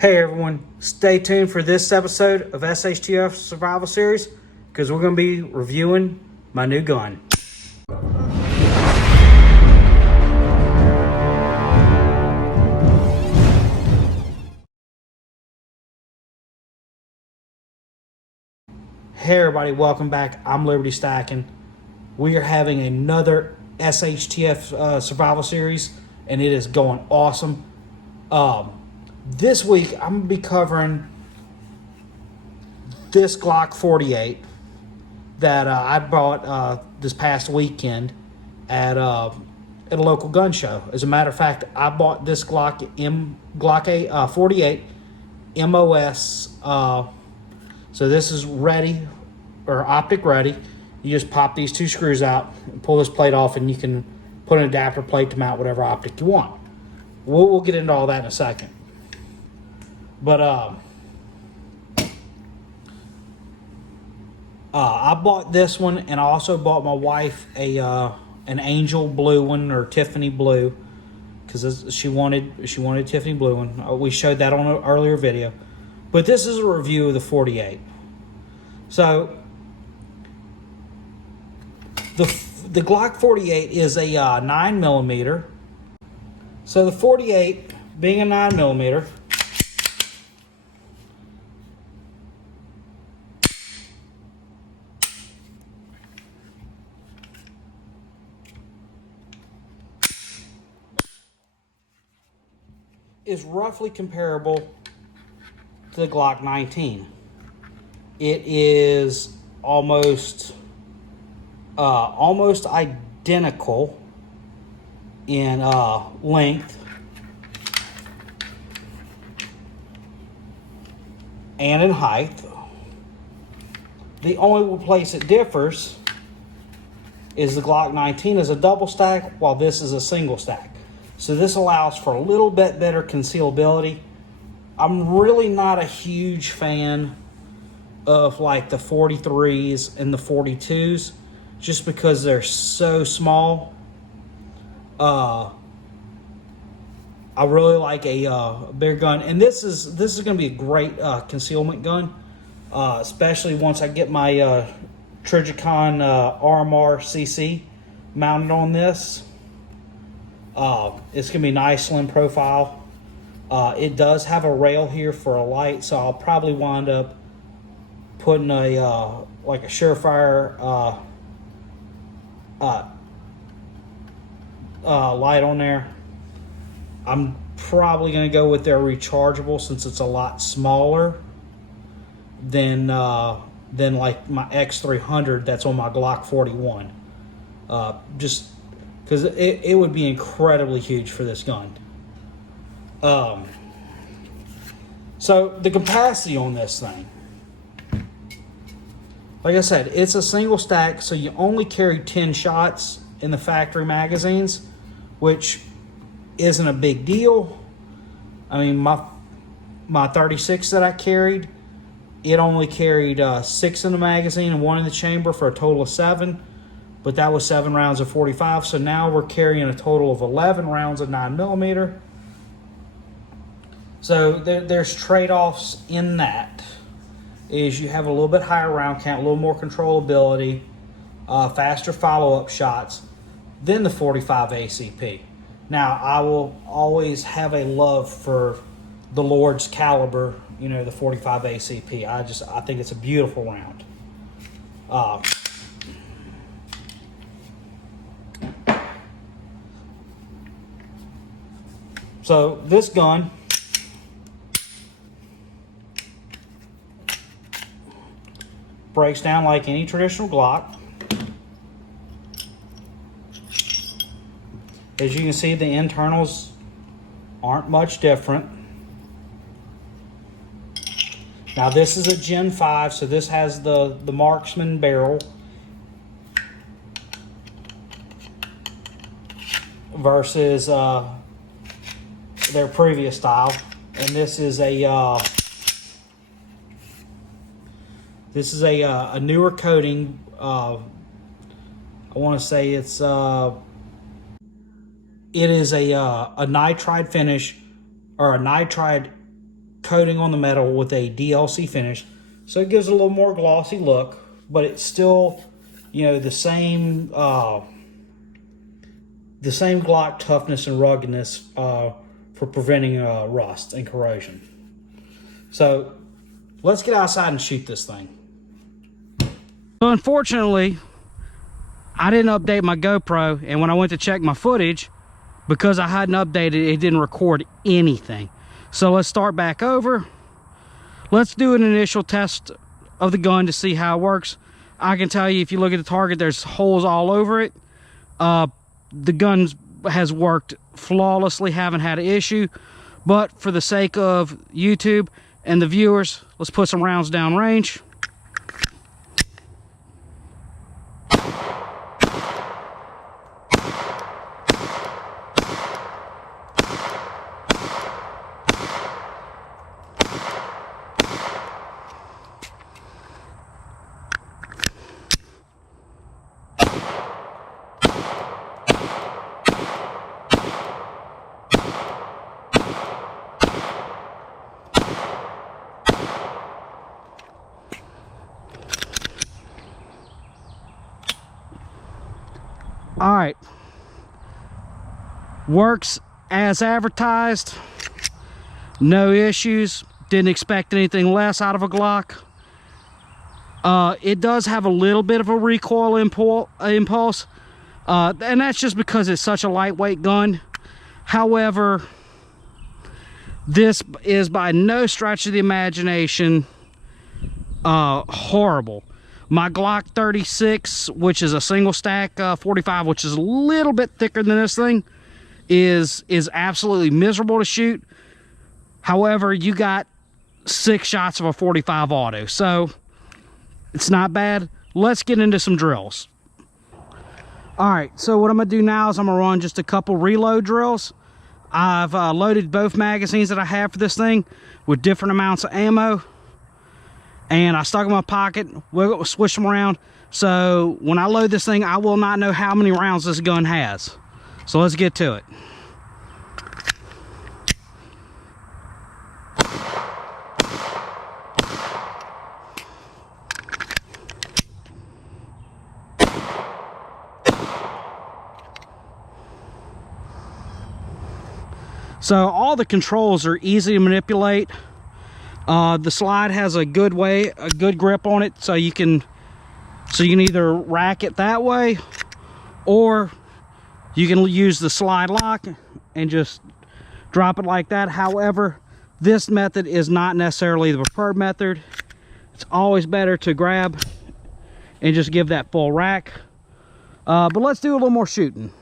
Hey everyone, stay tuned for this episode of SHTF Survival Series because we're going to be reviewing my new gun. Hey everybody, welcome back. I'm Liberty Stacking. We are having another SHTF Survival Series and it is going awesome. This week I'm going to be covering this Glock 48 that I bought this past weekend at a local gun show. As a matter of fact, I bought this Glock 48 MOS. So this is ready, or optic ready. You just pop these two screws out and pull this plate off, and you can put an adapter plate to mount whatever optic you want. We'll get into all that in a second. But I bought this one, and I also bought my wife an angel blue one, or Tiffany blue, because she wanted a Tiffany blue one. We showed that on an earlier video. But this is a review of the 48. So the Glock 48 is a 9mm. So the 48 being a 9mm, is roughly comparable to the Glock 19. It is almost identical in length and in height. The only place it differs is the Glock 19 is a double stack, while this is a single stack. So this allows for a little bit better concealability. I'm really not a huge fan of like the 43s and the 42s just because they're so small. I really like a bigger gun, and this is going to be a great concealment gun, especially once I get my Trigicon RMR CC mounted on this. It's going to be nice, slim profile. It does have a rail here for a light, so I'll probably wind up putting a like a Surefire light on there. I'm probably going to go with their rechargeable since it's a lot smaller than like my X300 that's on my Glock 41. Just because it would be incredibly huge for this gun. So the capacity on this thing, like I said, it's a single stack, so you only carry 10 shots in the factory magazines, which isn't a big deal. I mean, my 36 that I carried, it only carried 6 in the magazine and 1 in the chamber for a total of 7. But that was 7 rounds of 45, so now we're carrying a total of 11 rounds of 9mm. So there's trade-offs in that. Is you have a little bit higher round count, a little more controllability, faster follow-up shots than the 45 ACP. Now, I will always have a love for the Lord's caliber, the 45 ACP. I think it's a beautiful round. So this gun breaks down like any traditional Glock. As you can see, the internals aren't much different. Now this is a Gen 5, so this has the marksman barrel versus their previous style, and this is a newer coating. I want to say it is a nitride finish, or a nitride coating on the metal with a DLC finish, so it gives it a little more glossy look, but it's still, you know, the same Glock toughness and ruggedness for preventing rust and corrosion. So let's get outside and shoot this thing. So unfortunately, I didn't update my GoPro, and when I went to check my footage, because I hadn't updated, it didn't record anything. So let's start back over. Let's do an initial test of the gun to see how it works. I can tell you, if you look at the target, there's holes all over it. The gun has worked flawlessly, haven't had an issue. But for the sake of YouTube and the viewers, let's put some rounds down range. All right, works as advertised, no issues, didn't expect anything less out of a Glock. It does have a little bit of a recoil impulse, and that's just because it's such a lightweight gun. However, this is by no stretch of the imagination horrible. My Glock 36, which is a single stack 45, which is a little bit thicker than this thing, is absolutely miserable to shoot. However, you got 6 shots of a 45 auto, so it's not bad. Let's get into some drills. All right, so what I'm gonna do now is I'm gonna run just a couple reload drills. I've loaded both magazines that I have for this thing with different amounts of ammo, and I stuck them in my pocket. We'll switch them around, so when I load this thing, I will not know how many rounds this gun has. So let's get to it. So all the controls are easy to manipulate. The slide has a good grip on it, so you can either rack it that way, or you can use the slide lock and just drop it like that. However, this method is not necessarily the preferred method. It's always better to grab and just give that full rack. But let's do a little more shooting.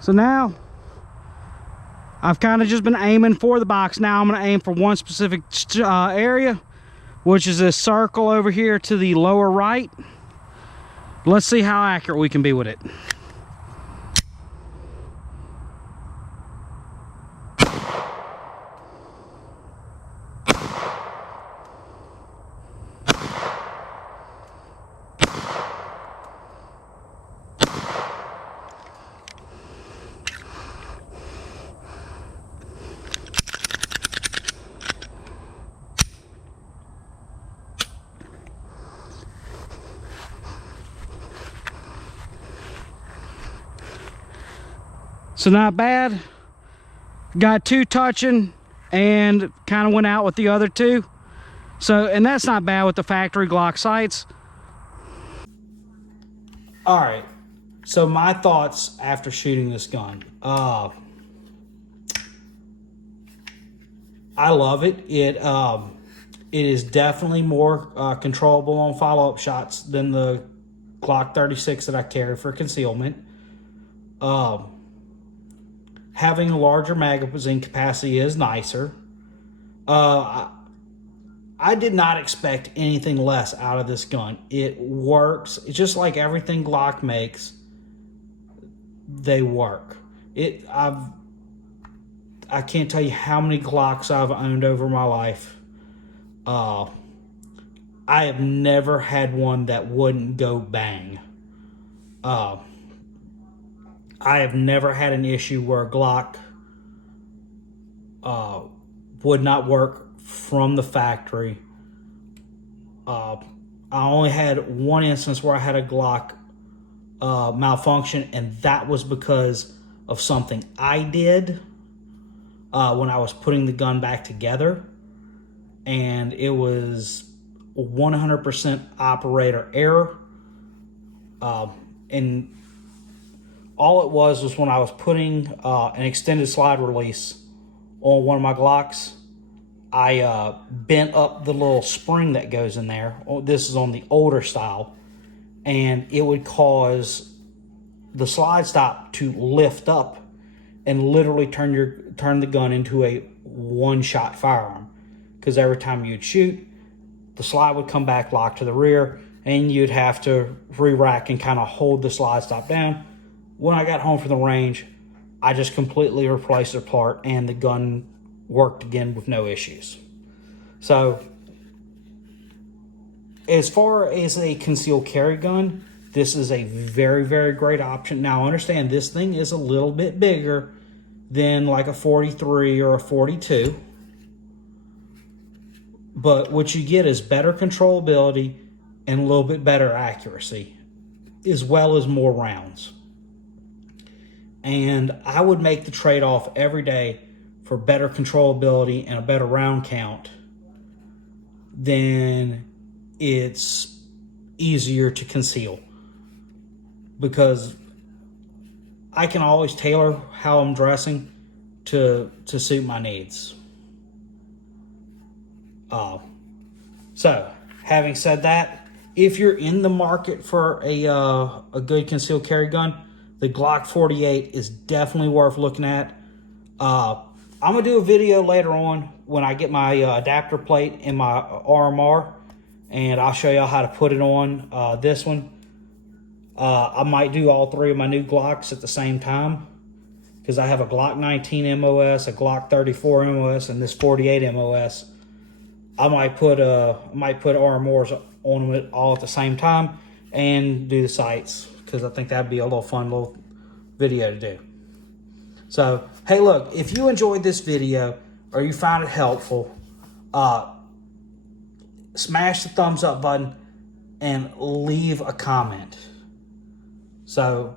So now I've kind of just been aiming for the box. Now I'm going to aim for one specific area, which is this circle over here to the lower right. Let's see how accurate we can be with it. So not bad. Got two touching and kind of went out with the other two. So, and that's not bad with the factory Glock sights. All right. So my thoughts after shooting this gun. I love it. It is definitely more controllable on follow-up shots than the Glock 36 that I carry for concealment. Having a larger magazine capacity is nicer. I did not expect anything less out of this gun. It works. It's just like everything Glock makes. They work. I can't tell you how many Glocks I've owned over my life. I have never had one that wouldn't go bang. I have never had an issue where a Glock would not work from the factory. I only had one instance where I had a Glock malfunction, and that was because of something I did when I was putting the gun back together. And it was 100% operator error. And all it was when I was putting an extended slide release on one of my Glocks, I bent up the little spring that goes in there. This is on the older style. And it would cause the slide stop to lift up and literally turn the gun into a one-shot firearm. Because every time you'd shoot, the slide would come back locked to the rear, and you'd have to re-rack and kind of hold the slide stop down. When I got home from the range, I just completely replaced the part, and the gun worked again with no issues. So, as far as a concealed carry gun, this is a very, very great option. Now, understand this thing is a little bit bigger than like a 43 or a 42. But what you get is better controllability and a little bit better accuracy, as well as more rounds. And I would make the trade-off every day for better controllability and a better round count than it's easier to conceal. Because I can always tailor how I'm dressing to suit my needs. So, having said that, if you're in the market for a good concealed carry gun, the Glock 48 is definitely worth looking at. I'm going to do a video later on when I get my adapter plate in my RMR, and I'll show y'all how to put it on this one. I might do all three of my new Glocks at the same time, because I have a Glock 19 MOS, a Glock 34 MOS, and this 48 MOS. I might put RMRs on it all at the same time and do the sights, because I think that'd be a little fun little video to do. So, hey, look, if you enjoyed this video or you found it helpful, smash the thumbs up button and leave a comment. So,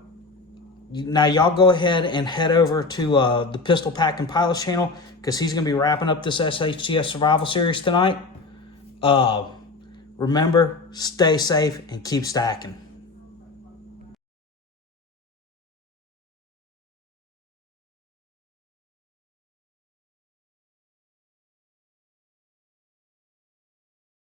now y'all go ahead and head over to the Pistol Packing Pilots channel, because he's going to be wrapping up this SHTF Survival Series tonight. Remember, stay safe and keep stacking.